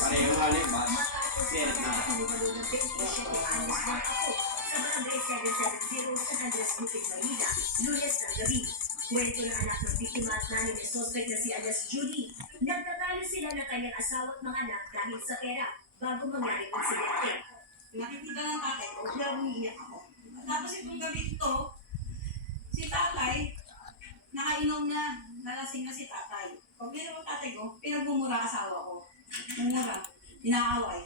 Pareho halik ba? Lunes ng gabi. Kwento ng anak ng biktima at nanay ng suspect na si alias Julie. Nagtatalo sila ng kanyang asawa at mga anak dahil sa pera bago mangyari ang insidente. Nakikita ng tatay ko, kaya umiiyak ako. Tapos itong gabi ito, si tatay, nakainom na, nalasing na si tatay. Pag ng tatay ko, pinagmumura asawa ko. Mumura, inaaway.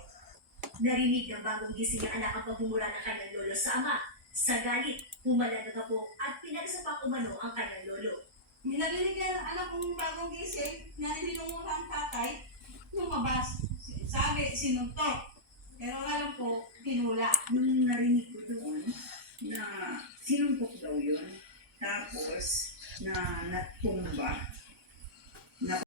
Narinig ng bagong gising ng anak ang pagmumura ng kanyang lolo sa ama. Sa galit, pumalag ang apo at pinagsapak umano ang kanyang lolo. Minarinig na ng anak kong bagong gising, na pinumura ang tatay, lumabas. Sabi, sinuntok. Pero alam po, tinula. Nung narinig ko doon na sinumpok daw yun, tapos na natumba,